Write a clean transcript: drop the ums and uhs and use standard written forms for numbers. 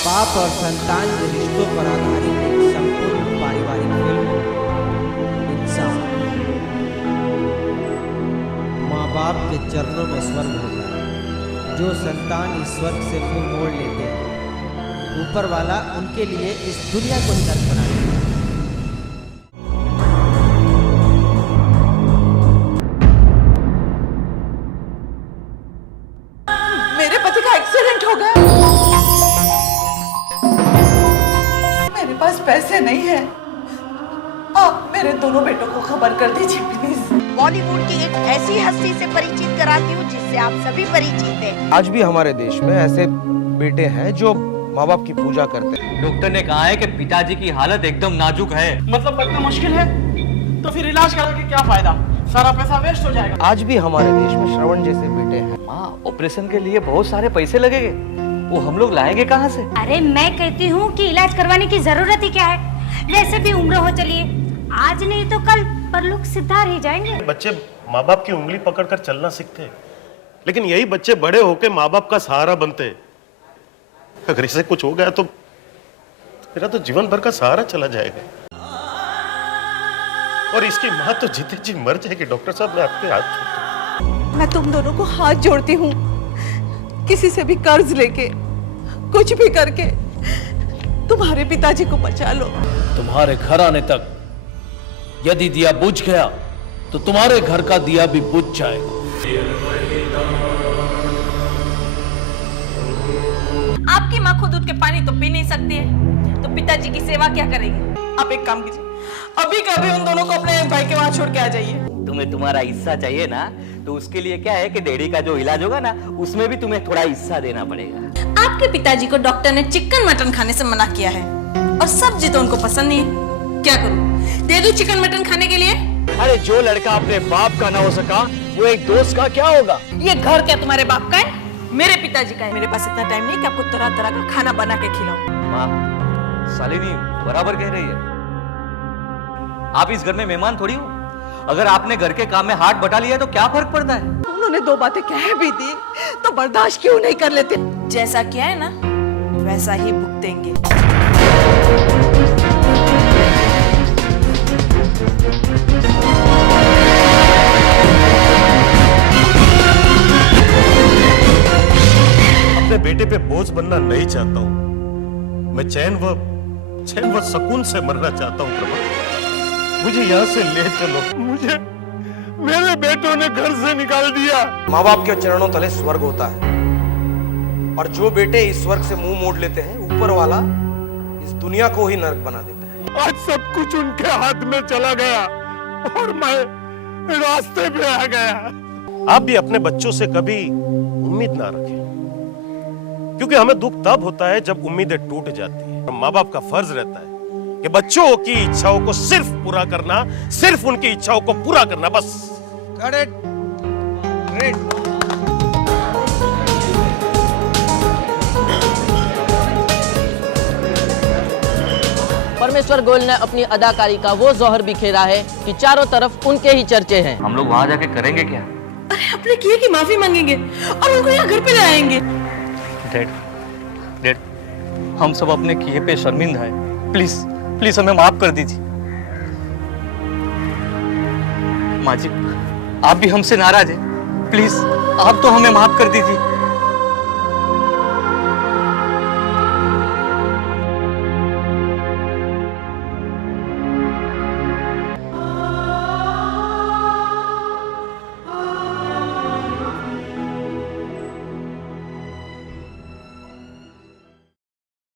बाप और संतान के रिश्तों पर आधारित एक संपूर्ण पारिवारिक फिल्म इंसान। माँ बाप के चरणों में स्वर्ग होता है। जो संतान इस स्वर्ग से मुंह मोड़ लेते हैं, ऊपर वाला उनके लिए इस दुनिया को नर्क बना देता है। मेरे पति का एक्सीडेंट हो गया। मेरे पास पैसे नहीं है। आप मेरे दोनों बेटों को खबर कर दीजिए प्लीज। बॉलीवुड की एक ऐसी हस्ती से परिचित कराती हूँ जिससे आप सभी परिचित हैं। आज भी हमारे देश में ऐसे बेटे हैं जो माँ बाप की पूजा करते हैं। डॉक्टर ने कहा है कि पिताजी की हालत एकदम नाजुक है। मतलब बचना मुश्किल है तो फिर इलाज करा के क्या फायदा, सारा पैसा वेस्ट हो जाएगा। आज भी हमारे देश में श्रवण जैसे बेटे हैं। माँ, ऑपरेशन के लिए बहुत सारे पैसे लगेंगे, वो हम लोग लाएंगे कहाँ से? अरे मैं कहती हूँ कि इलाज करवाने की जरूरत ही क्या है। वैसे भी उम्र हो चली है, आज नहीं तो कल परलोक सिद्धार ही जाएंगे। बच्चे माँ बाप की उंगली पकड़कर चलना सीखते हैं, लेकिन यही बच्चे बड़े होकर माँ बाप का सहारा बनते हैं। अगर इसे कुछ हो गया तो मेरा तो जीवन भर का सहारा चला जाएगा, और इसकी माँ तो जीते जी मर जाएगी। डॉक्टर साहब, मैं आपके हाथ जोड़ता हूं। मैं तुम दोनों को हाथ जोड़ती हूँ, किसी से भी कर्ज लेके कुछ भी करके तुम्हारे पिताजी को बचा लो। तुम्हारे घर आने तक यदि दिया बुझ गया तो तुम्हारे घर का दिया भी बुझ जाएगा। आपकी माँ खुद उठ के पानी तो पी नहीं सकती है, तो पिताजी की सेवा क्या करेगी? आप एक काम कीजिए, अभी कभी उन दोनों को अपने भाई के वहाँ छोड़ के आ जाइए। तुम्हें तुम्हारा हिस्सा चाहिए ना, तो उसके लिए क्या है कि डैडी का जो इलाज होगा ना, उसमें भी तुम्हें थोड़ा हिस्सा देना पड़ेगा। आपके पिताजी को डॉक्टर ने चिकन मटन खाने से मना किया है, और सब्जी तो उनको पसंद नहीं है। क्या करूं, दे दूं चिकन मटन खाने के लिए? अरे जो लड़का अपने बाप का ना हो सका, वो एक दोस्त का क्या होगा? ये घर क्या तुम्हारे बाप का है? मेरे पिताजी का है। मेरे पास इतना टाइम नहीं कि आपको तरह तरह का खाना बना के खिलाऊं। माँ, शालिनी बराबर कह रही है। आप इस घर में मेहमान थोड़ी हो। अगर आपने घर के काम में हाथ बटा लिया तो क्या फर्क पड़ता है? उन्होंने दो बातें कह भी दी तो बर्दाश्त क्यों नहीं कर लेते? जैसा किया है ना, वैसा ही भुगतेंगे। अपने बेटे पे बोझ बनना नहीं चाहता हूँ। मैं चैन व सुकून से मरना चाहता हूँ। प्रभा, मुझे यहाँ से ले चलो। मुझे मेरे बेटों ने घर से निकाल दिया। माँ बाप के चरणों तले स्वर्ग होता है, और जो बेटे इस स्वर्ग से मुंह मोड़ लेते हैं, ऊपर वाला इस दुनिया को ही नर्क बना देता है। आज सब कुछ उनके हाथ में चला गया और मैं रास्ते पे आ गया। आप भी अपने बच्चों से कभी उम्मीद ना रखें, क्योंकि हमें दुख तब होता है जब उम्मीदें टूट जाती हैं। माँ बाप का फर्ज रहता है कि बच्चों की इच्छाओं को सिर्फ पूरा करना, सिर्फ उनकी इच्छाओं को पूरा करना, बस। परमेश्वर गोयल ने अपनी अदाकारी का वो जौहर बिखेरा है कि चारों तरफ उनके ही चर्चे हैं। हम लोग वहां जाके करेंगे क्या? अरे अपने किए की माफी मांगेंगे और उनको यहाँ घर पे ले आएंगे। डैड, हम सब अपने किए पे शर्मिंदा है। प्लीज प्लीज हमें माफ कर दीजिए। माँ जी, आप भी हमसे नाराज हैं। प्लीज आप तो हमें माफ कर दीजिए।